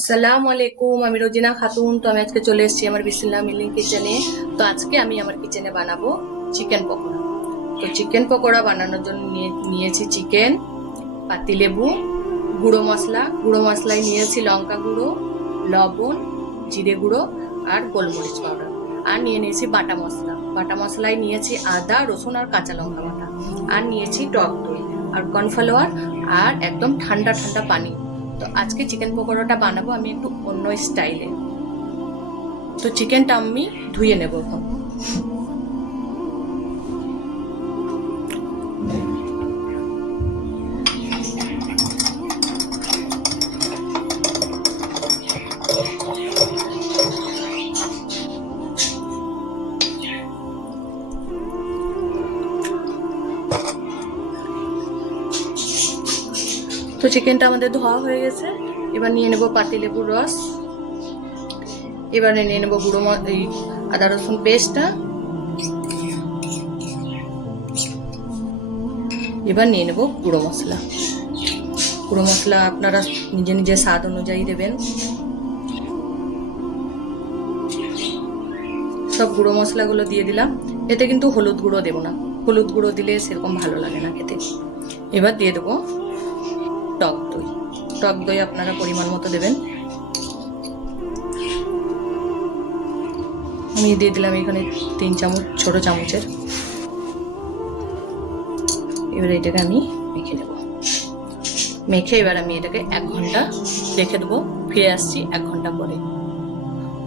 আসসালামু আলাইকুম, আমি রোজিনা খাতুন। তো আমি আজকে চলে এসেছি আমার বিসমিল্লাহ মিলি কিচেনে। তো আজকে আমি আমার কিচেনে বানাবো চিকেন পকোড়া। তো চিকেন পকোড়া বানানোর জন্য নিয়েছি চিকেন, পাতিলেবু, গুঁড়ো মশলায় নিয়েছি লঙ্কা গুঁড়ো, লবণ, জিরে গুঁড়ো আর গোলমরিচ পাউডার। আর নিয়েছি বাটা মশলায় নিয়েছি আদা, রসুন আর কাঁচা লঙ্কা বাটা। আর নিয়েছি টক দই আর কর্নফ্লাওয়ার আর একদম ঠান্ডা ঠান্ডা পানি। তো আজকে চিকেন পকোড়াটা বানাবো আমি একটু অন্য স্টাইলে। তো চিকেনটা আমি ধুয়ে নেব এখন। তো চিকেনটা আমাদের ধোয়া হয়ে গেছে। এবার নিয়ে নেব পাতিলেবুর রস, এবারে নিয়ে নেব আদা রসুন পেস্টটা, এবার নিয়ে নেব গুঁড়ো মশলা আপনারা নিজের স্বাদ অনুযায়ী দেবেন। সব গুঁড়ো মশলাগুলো দিয়ে দিলাম। এতে কিন্তু হলুদ গুঁড়ো দেবো না, হলুদ গুঁড়ো দিলে সেরকম ভালো লাগে না খেতে। এবার দিয়ে দেবো টক দই আপনারা পরিমাণ মতো দেবেন। আমি দিয়ে দিলাম এখানে 3 চামচ ছোট চামচের। এবার এটাকে আমি মেখে এবার আমি এটাকে 1 ঘন্টা রেখে দেবো। ফিরে আসছি 1 ঘন্টা পরে।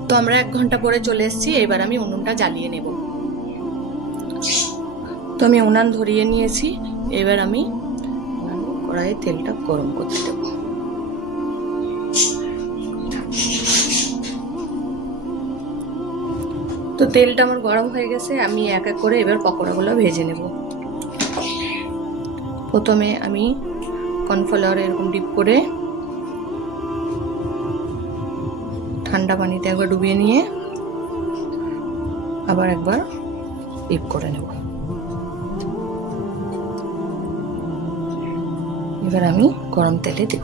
তো আমরা 1 ঘন্টা পরে চলে এসেছি। এবার আমি উনুনটা জ্বালিয়ে নেব। তো আমি উনান ধরিয়ে নিয়েছি। এবার আমি কড়াইয়ে তেলটা গরম করতে দেব। তো তেলটা আমার গরম হয়ে গেছে। আমি এক এক করে এবার পকোড়াগুলো ভেজে নেব। প্রথমে আমি কর্নফ্লাওয়ার এরকম ডিপ করে ঠান্ডা পানিতে একবার ডুবিয়ে নিয়ে আবার একবার ডিপ করে নেব। এবার আমি গরম তেলে দেব।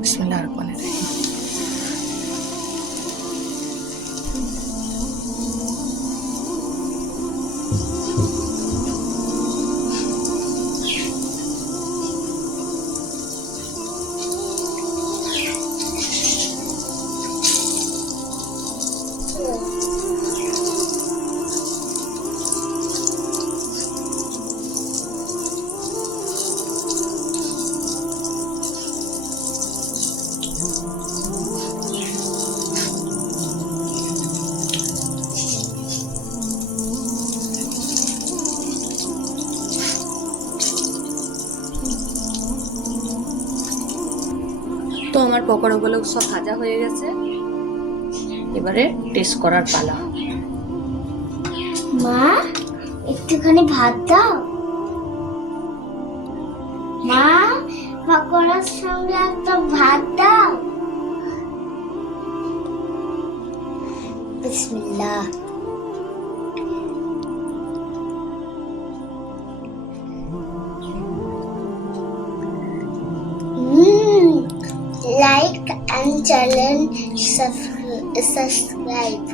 বিসমিল্লাহির রহমানির রহিম। তো আমার পকোড়াগুলো সব ভাজা হয়ে গেছে। এবারে টেস্ট করার পালা। মা, একটুখানি ভাত দাও। মা, পকোড়ার সঙ্গে একটা ভাত দাও। বিসমিল্লাহ। Like and channel subscribe.